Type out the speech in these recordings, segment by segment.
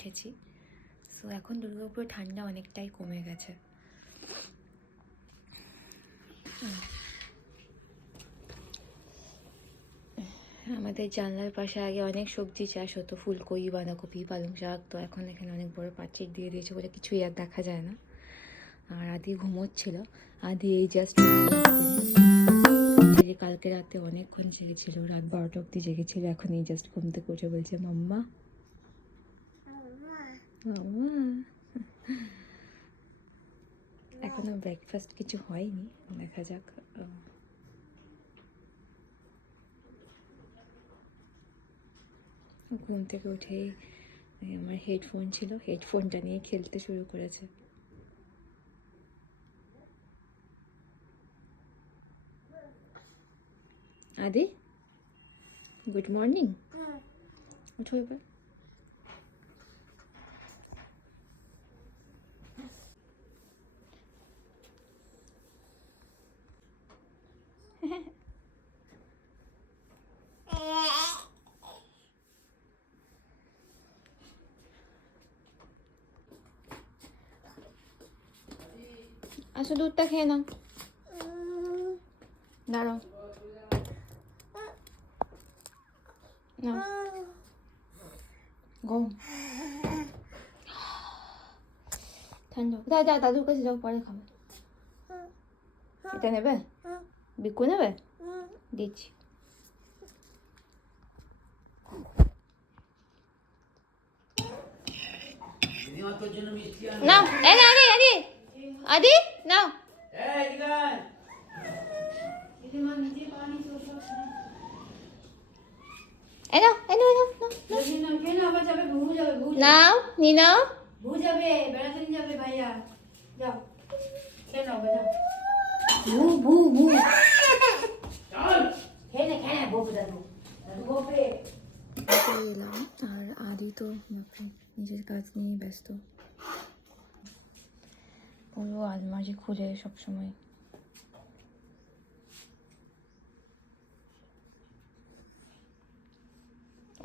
উঠেছি। সো এখন দুর্গাপুরে ঠান্ডা অনেকটাই কমে গেছে। আমাদের জানলার পাশে আগে অনেক সবজি চাষ হতো, ফুলকপি, বাঁধাকপি, পালং শাক। তো এখন এখানে অনেক বড় পাঁচিল দিয়ে দিয়েছে বলে কিছুই আর দেখা যায় না। আর আদি ঘুমোচ্ছিল। আদি এই জাস্ট কালকে রাতে অনেকক্ষণ জেগেছিল, রাত 12টা অব্দি জেগেছিল। এখন এই জাস্ট ঘুম থেকে উঠে বলছে মাম্মা মাম্মা। এখনো ব্রেকফাস্ট কিছু হয়নি, দেখা যাক। ঘুম থেকে উঠেই আমার হেডফোন ছিল, হেডফোনটা নিয়ে খেলতে শুরু করেছে। আদি, গুড মর্নিং। উঠো এবার। আসো, দুধটা খেয়ে নাও। দাঁড়াও না, ঘুম। ঠান্ডা যা যা, দাদুর কাছে যাও, পরে খাবে। এটা নেবে? বিকু নেবে? দিচ্ছি। নাও, আদি আদি আদি আদি নাও। এনো এনো এনো নাও, নি নাও। ভু যাবে, বেড়াতে নিয়ে যাবে ভাইয়া। যাও, খেয়ে নাও, যাও। ভু ভু ভু খেয়ে নে, খেয়ে নে, বকবে দাদু, দাদু বকবে। এলাম, আর আদি তো নিজের কাজ নিয়ে ব্যস্ত। পুরো আলমারি খুলে সবসময়।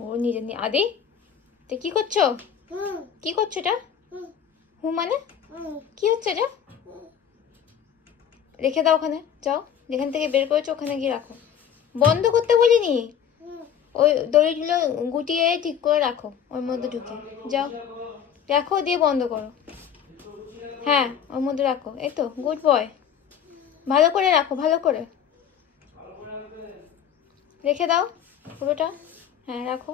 ও নিজে নিয়ে। আদি, তো কি করছো? কি করছো এটা? হু মানে কি হচ্ছে এটা? রেখে দাও ওখানে, যাও, যেখান থেকে বের করেছো ওখানে গিয়ে রাখো। বন্ধ করতে বলিনি, ওই দড়িগুলো গুটিয়ে ঠিক করে রাখো, ওর মধ্যে ঢুকে যাও, রাখো, দিয়ে বন্ধ করো। হ্যাঁ, ওর মধ্যে রাখো। এই তো, গুড বয়। ভালো করে রাখো, ভালো করে রেখে দাও পুরোটা। হ্যাঁ, রাখো।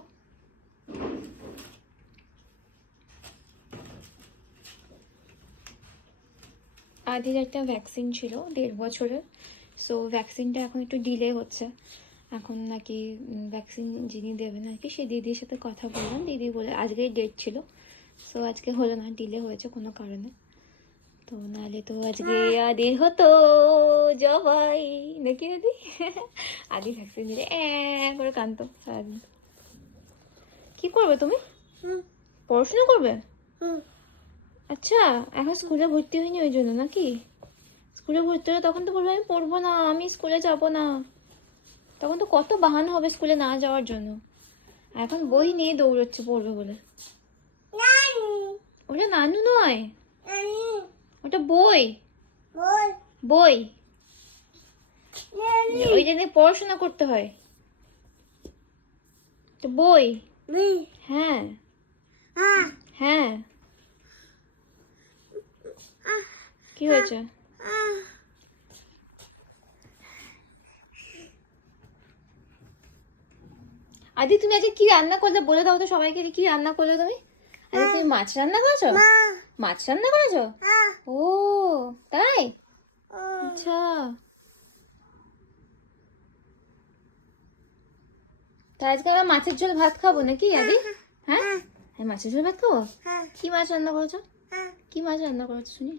আদির একটা ভ্যাকসিন ছিল 1.5 বছরের। সো ভ্যাকসিনটা এখন একটু ডিলে হচ্ছে। এখন নাকি ভ্যাকসিন যিনি দেবেন আর কি, সেই দিদির সাথে কথা বললাম। দিদি বলে আজকেই ডেট ছিল। সো আজকে হলো না, ডিলে হয়েছে কোনো কারণে। তো নাহলে তো আজকে আদির হতো জবাই, নাকি আদি? আদি ভ্যাকসিন দিলে করে কাঁদতো সারাদিন। কি করবে তুমি? পড়াশোনা করবে? আচ্ছা, এখন স্কুলে ভর্তি হয়নি ওই জন্য নাকি? স্কুলে ভর্তি হলে তখন তো বলবে আমি পড়বো না, আমি স্কুলে যাব না। তখন তো কত বাহানা হবে স্কুলে না যাওয়ার জন্য। এখন বই নিয়ে দৌড়চ্ছে পড়বে বলে। ওটা নানু নয়, ওটা বই। বই ওই জন্য পড়াশোনা করতে হয়। তো বই। হ্যাঁ হ্যাঁ, কি হয়েছে? আদি, তুমি আজকে কি রান্না করলে বলে দাও তো সবাইকে, কি রান্না করলে তুমি? আজকে তুমি মাছ রান্না করেছো? মাছ রান্না করেছো? ও তাই? আচ্ছা, তা আজকে আমরা মাছের ঝোল ভাত খাবো নাকি আদি? হ্যাঁ, হ্যাঁ, মাছের ঝোল ভাত খাবো। কি মাছ রান্না করেছো? কি মাছ রান্না করেছো শুনি?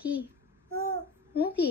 কি কি?